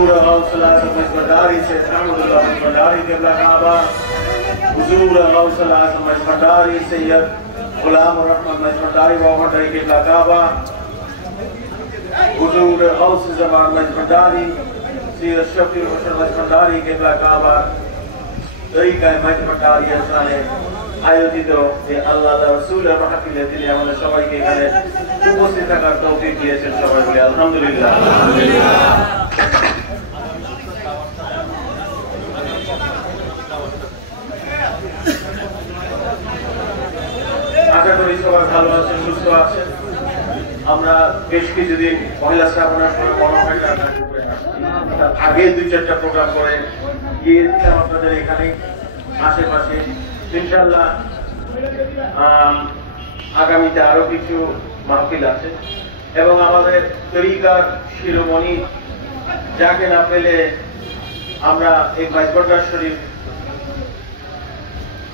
हुजूर गौसल आज़म मजमदारी से अहमदुल्लाह मजमदारी क़िबला काबा, हुजूर गौसल आज़म मजमदारी सैयद गुलाम रहमत मजमदारी वाहमदारी क़िबला काबा, हुजूर गौस ज़मान मजमदारी सैयद शफी हुसैन मजमदारी क़िबला काबा तरीका मजमदारी আসানে আয়োজিত এই আল্লাহ রাসূলের মাহফিলে তিনি আমাদের সবাইকে এখানে উপস্থিত থাকার তৌফিক দিয়েছেন। সবাই বলি আলহামদুলিল্লাহ। আশা করি সবাই ভালো আছেন, সুস্থ আছেন। আমরা বেশ কিছুদিন পয়লা শ্রাবণের সময় মনোফাইটা আগে ২-৪টা প্রোগ্রাম করে গিয়েছিলাম আপনাদের এখানে আশেপাশে। ইনশাআল্লাহ আগামীতে আরো কিছু মাহফিল আছে এবং আমাদের তরিকার শিরোমণি যাকে না পেলে আমরা এই মাইজভান্ডার শরীফ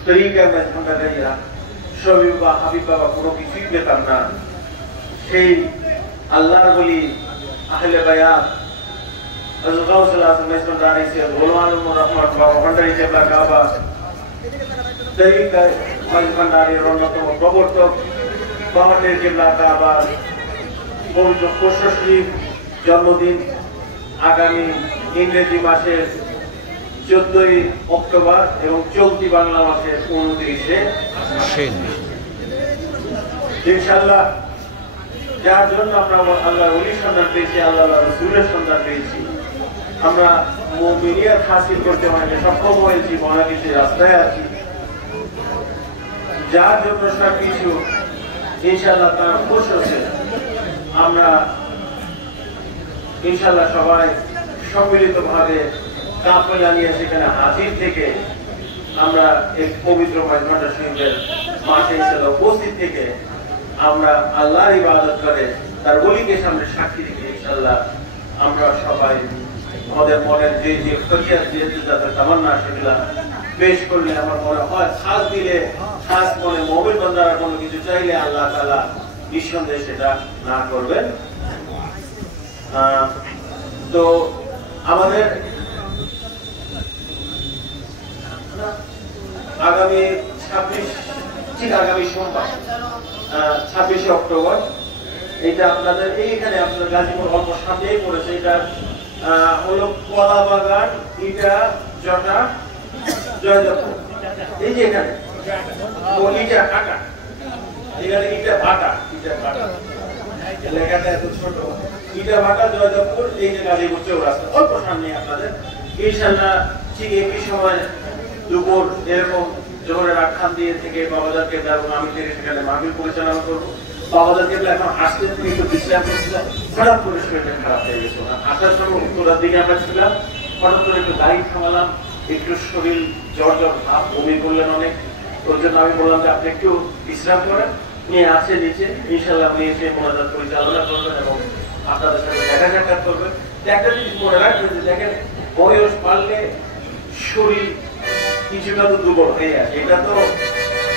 তরিকার মাইজভান্ডারিরা শরীফ বা হাবিব বাবা কোনো কিছুই পেতাম না। সেই আল্লাহর বলি আহলে বায়াত হযরত গাউসুল আযম মাইজভান্ডারি সে গোলাম রহমত ভান্ডারী क़िबला काबा তরিকা মাইজভান্ডারির অন্যতম প্রবর্তক বাহাদের क़िबला काबा পবিত্র ৬৫ জন্মদিন আগামী ইংরেজি মাসের 14 অক্টোবর এবং চলতি বাংলা মাসের 29-এ ইনশাআল্লাহ, যার জন্য আমরা আল্লাহর ওলির সন্ধান পেয়েছি, আল্লাহ রাসূলের সন্ধান পেয়েছি, আমরা মুমিনিয়াত হাসিল করতে অনেকে সক্ষম হয়েছি, মহাদিসের রাস্তায় আছি, যার জন্য সবকিছু ইনশাআল্লাহ তার খুশ হচ্ছে। আমরা ইনশাআল্লাহ সবাই সম্মিলিতভাবে কাফেলা নিয়ে সেখানে হাজির থেকে আমরা এক পবিত্র মাইজভান্ডার শরীফের মাঠে ইনশাআল্লাহ উপস্থিত থেকে আমরা আল্লাহর ইবাদত করে তার ওলিকে সামনে সাক্ষী রেখে ইনশাআল্লাহ আমরা সবাই আমাদের মনের যে যে ফরিয়াদ যেহেতু যাতে তামান্না সেগুলা পেশ করলে আমার মনে হয় খাস দিলে খাস মনে মুমিন বান্দারা কোনো কিছু চাইলে আল্লাহ তাআলা নিঃসন্দেহে সেটা না করবেন। তো আমাদের আগামী 26 ঠিক আগামী সোমবার 26 অক্টোবর, এটা আপনাদের এইখানে আপনার গাজীপুর অল্প সামনেই পড়েছে। এটা হলো কলা বাগান ইটা জটা জয়দেবপুর, এই যে এখানে ইটা কাটা, এখানে ইটা ভাটা, ইটা ভাটা লেখাটা এত ছোট, ইটা ভাটা জয়দেবপুর, এই যে গাজীপুর চৌরাস্তা অল্প সামনে আপনাদের। ইনশাআল্লাহ ঠিক একই সময় দুপুর এরকম জোহরের আখ্যান দিয়ে থেকে বাবাজার क़िबला এবং আমি থেকে সেখানে মাহফিল পরিচালনা করবো। বাবাজার क़िबला এখন আসতে থেকে একটু বিশ্রাম করছিলাম, হঠাৎ করে শরীরটা খারাপ হয়ে গেছে। আসার সময় উত্তরার দিকে আমরা ছিলাম, হঠাৎ করে একটু গাড়ি থামালাম, একটু শরীর জ্বর জ্বর ভাব, বমি করলেন অনেক। ওর জন্য আমি বললাম যে আপনি একটু বিশ্রাম করেন, নিয়ে আসে নিচে ইনশাআল্লাহ আপনি এসে মোনাজাত পরিচালনা করবেন এবং আপনাদের সাথে দেখা সাক্ষাৎ করবেন। একটা জিনিস মনে রাখবেন যে দেখেন বয়স বাড়লে শরীর কিছুটা তো দুর্বল হয়ে আসে, এটা তো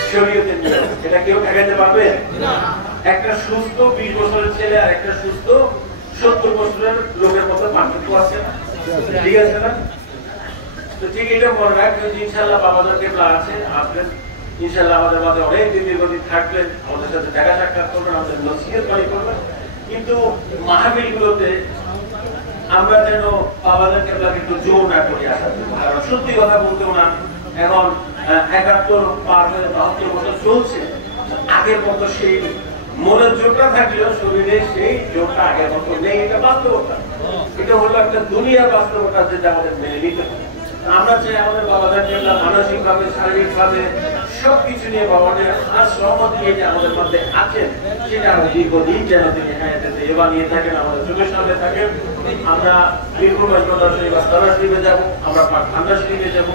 শরীয়তের নিয়ম, এটা কেউ ঠেকাতে পারবে না। একটা সুস্থ 20 বছরের ছেলে আর একটা সুস্থ 70 বছরের লোকের মধ্যে পার্থক্য আছে না, ঠিক আছে না? তো ঠিক এটা মনে রাখবেন যে ইনশাআল্লাহ বাবাজার क़िबला আছে, আসবেন ইনশাআল্লাহ, আমাদের মাঝে অনেক দিন দীর্ঘদিন থাকবেন, আমাদের সাথে দেখা সাক্ষাৎ করবেন, আমাদের নসিহত বাণী করবেন। কিন্তু মাহফিলগুলোতে আমরা যেন বাবাজার क़िबला একটু জোর না করি আসার জন্য, কারণ সত্যি কথা বলতেও না এখন 71 পার হয়ে 72 বছর চলছে, আগের মতো সেই মনের জোরটা থাকলেও শরীরে সেই জোরটা আগের মতো নেই। এটা বাস্তবতা, এটা হলো একটা দুনিয়ার বাস্তবতা যেটা আমাদের মেনে নিতে হবে। আমরা চাই আমাদের বাবাজার क़िबला মানসিক ভাবে শারীরিক ভাবে সবকিছু নিয়ে বাবাদের খাস রহমত নিয়ে যে আমাদের মধ্যে আছেন সেটা আরো দীর্ঘদিন যেন তিনি হায়াতে এবার নিয়ে থাকেন, আমাদের চোখের সামনে থাকেন। আমরা বীরভূম মাইজভান্ডার শরীফ আস্তানা শরীফে যাবো, আমরা ঠান্ডা শরীফে যাবো।